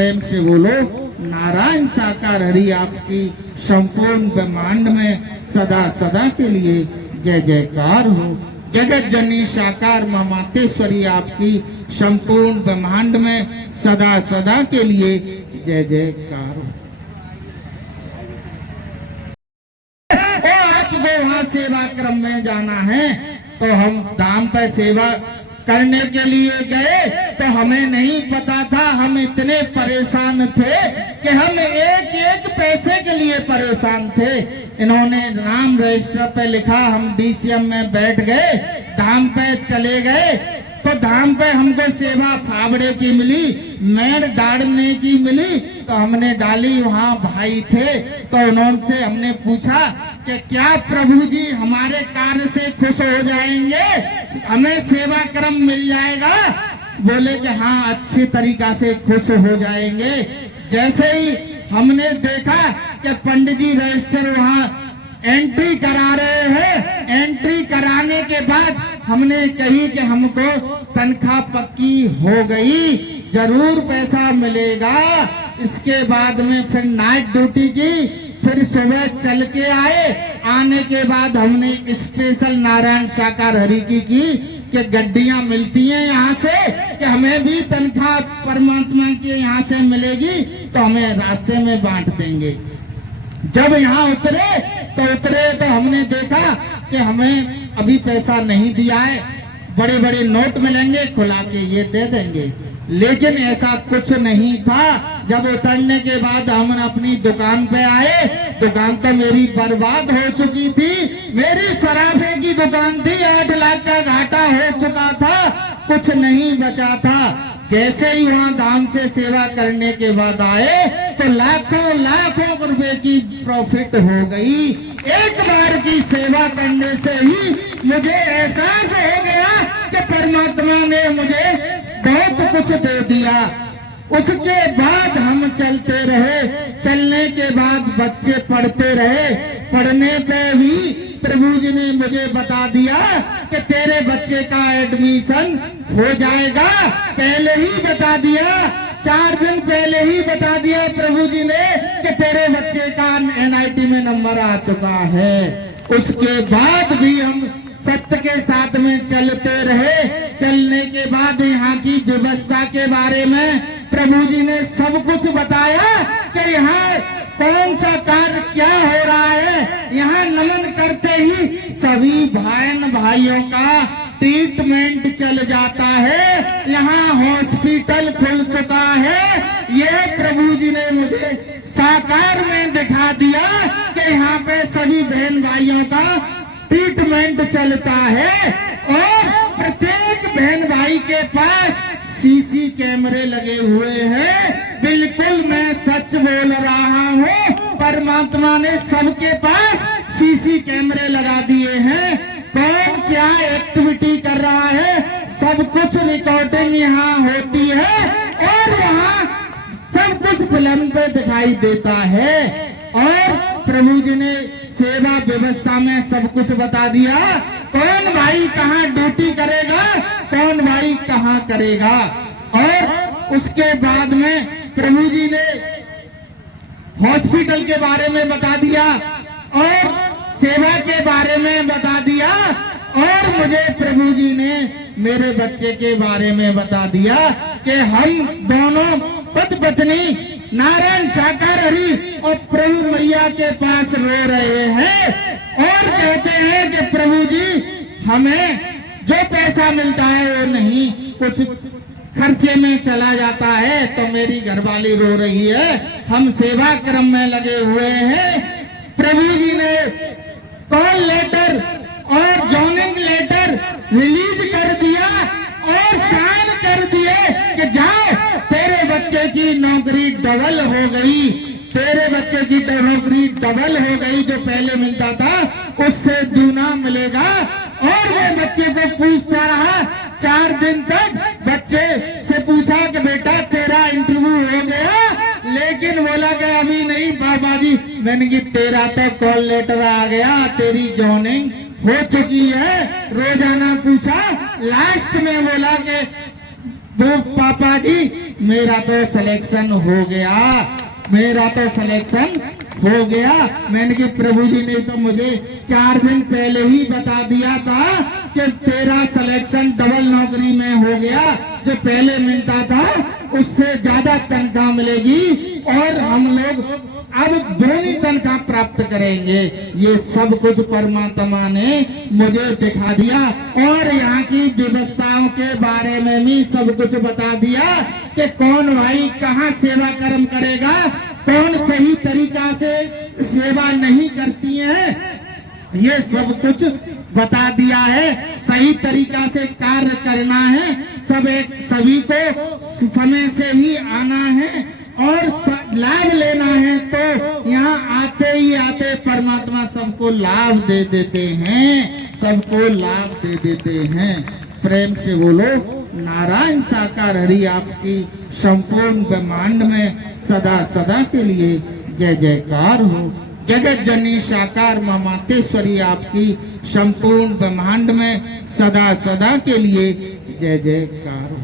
प्रेम से बोलो, नारायण साकार हरि आपकी संपूर्ण ब्रह्मांड में सदा सदा के लिए जय जयकार हो। जगत जननी साकार ममातेश्वरी आपकी संपूर्ण ब्रह्मांड में सदा सदा के लिए जय जयकार हो। आपको वहाँ सेवा क्रम में जाना है तो हम धाम पे सेवा करने के लिए गए तो हमें नहीं पता था, हम इतने परेशान थे कि हम एक एक पैसे के लिए परेशान थे। इन्होंने नाम रजिस्टर पे लिखा, हम डीसीएम में बैठ गए, धाम पे चले गए तो धाम पे हमको सेवा फावड़े की मिली, मेड़ दाड़ने की मिली तो हमने डाली। वहाँ भाई थे तो उन्होंने हमने पूछा कि क्या प्रभु जी हमारे कार्य से खुश हो जाएंगे, हमें सेवा क्रम मिल जाएगा? बोले कि हाँ, अच्छी तरीका से खुश हो जाएंगे। जैसे ही हमने देखा कि पंडित जी रजिस्टर वहाँ एंट्री करा रहे हैं, एंट्री कराने के बाद हमने कही कि हमको तनख्वाह पक्की हो गई, जरूर पैसा मिलेगा। इसके बाद में फिर नाइट ड्यूटी की, फिर सुबह चल के आए। आने के बाद हमने स्पेशल नारायण साकार हरि की कि गड्डियां मिलती हैं यहाँ से कि हमें भी तनख्वाह परमात्मा की यहाँ से मिलेगी तो हमें रास्ते में बांट देंगे। जब यहाँ उतरे तो हमने देखा कि हमें अभी पैसा नहीं दिया है, बड़े बड़े नोट मिलेंगे, खुला के ये दे देंगे, लेकिन ऐसा कुछ नहीं था। जब उतरने के बाद हम अपनी दुकान पे आए, दुकान तो मेरी बर्बाद हो चुकी थी, मेरी सराफे की दुकान थी, 8 लाख का घाटा हो चुका था, कुछ नहीं बचा था। जैसे ही वहाँ धाम से सेवा करने के बाद आए तो लाखों लाखों रुपए की प्रॉफिट हो गई। एक बार की सेवा करने से ही मुझे एहसास हो गया कि परमात्मा ने मुझे बहुत कुछ दे दिया। उसके बाद हम चलते रहे, चलने के बाद बच्चे पढ़ते रहे, पढ़ने पे भी प्रभु जी ने मुझे बता दिया कि तेरे बच्चे का एडमिशन हो जाएगा। पहले ही बता दिया, 4 दिन पहले ही बता दिया प्रभु जी ने कि तेरे बच्चे का NIT में नंबर आ चुका है। उसके बाद भी हम सत्य के साथ में चलते रहे। चलने के बाद यहाँ की व्यवस्था के बारे में प्रभु जी ने सब कुछ बताया कि यहाँ कौन सा कार्य क्या हो रहा है। यहाँ नमन करते ही सभी बहन भाइयों का ट्रीटमेंट चल जाता है, यहाँ हॉस्पिटल खुल चुका है। ये प्रभु जी ने मुझे साकार में दिखा दिया कि यहाँ पे सभी बहन भाइयों का ट्रीटमेंट चलता है और प्रत्येक बहन भाई के पास CC कैमरे लगे हुए हैं। बिल्कुल मैं सच बोल रहा हूँ, परमात्मा ने सबके पास CC कैमरे लगा दिए हैं। कौन क्या एक्टिविटी कर रहा है सब कुछ रिकॉर्डिंग यहाँ होती है और वहाँ सब कुछ फिल्म पे दिखाई देता है। और प्रभु जी ने सेवा व्यवस्था में सब कुछ बता दिया, कौन भाई कहाँ ड्यूटी करेगा, कौन भाई कहाँ करेगा। और उसके बाद में प्रभु जी ने हॉस्पिटल के बारे में बता दिया और सेवा के बारे में बता दिया और मुझे प्रभु जी ने मेरे बच्चे के बारे में बता दिया कि हम दोनों पति पत्नी नारायण साकार हरि और प्रभु मैया के पास रो रहे हैं और कहते हैं कि प्रभु जी हमें जो पैसा मिलता है वो नहीं, कुछ खर्चे में चला जाता है। तो मेरी घरवाली रो रही है, हम सेवा क्रम में लगे हुए हैं। प्रभु जी ने कॉल लेटर और जॉइनिंग लेटर रिलीज कर दिया और साइन कर दिए कि जाओ तेरे बच्चे की नौकरी डबल हो गई, तेरे बच्चे की नौकरी डबल हो गई, जो पहले मिलता था उससे दूना मिलेगा। और वो बच्चे को पूछता रहा 4 दिन तक, बच्चे से पूछा कि बेटा तेरा इंटरव्यू हो गया, लेकिन बोला कि अभी नहीं बाबा जी। मैंने कि तेरा तो कॉल लेटर आ गया, तेरी जॉइनिंग हो चुकी है। रोजाना पूछा, लास्ट में बोला कि वो पापा जी मेरा तो सिलेक्शन हो गया, मेरा तो सिलेक्शन हो गया। मैंने कि प्रभु जी ने तो मुझे 4 दिन पहले ही बता दिया था कि तेरा सिलेक्शन डबल नौकरी में हो गया, जो पहले मिलता था उससे ज्यादा तनख्वाह मिलेगी और हम लोग अब दोनों तनख्वाह प्राप्त करेंगे। ये सब कुछ परमात्मा ने मुझे दिखा दिया और यहाँ की व्यवस्थाओं के बारे में भी सब कुछ बता दिया कि कौन भाई कहाँ सेवा कर्म करेगा, कौन सही तरीका से सेवा नहीं करती है, ये सब कुछ बता दिया है। सही तरीका से कार्य करना है, सभी को समय से ही आना है और लाभ लेना है। तो यहाँ आते ही आते परमात्मा सबको लाभ दे देते हैं, सबको लाभ दे देते हैं। प्रेम से बोलो नारायण साकार हरि आपकी संपूर्ण ब्रह्मांड में सदा सदा के लिए जय जयकार हो। जगत जननी साकार मां मातेश्वरी आपकी संपूर्ण ब्रह्मांड में सदा सदा के लिए जय जयकार।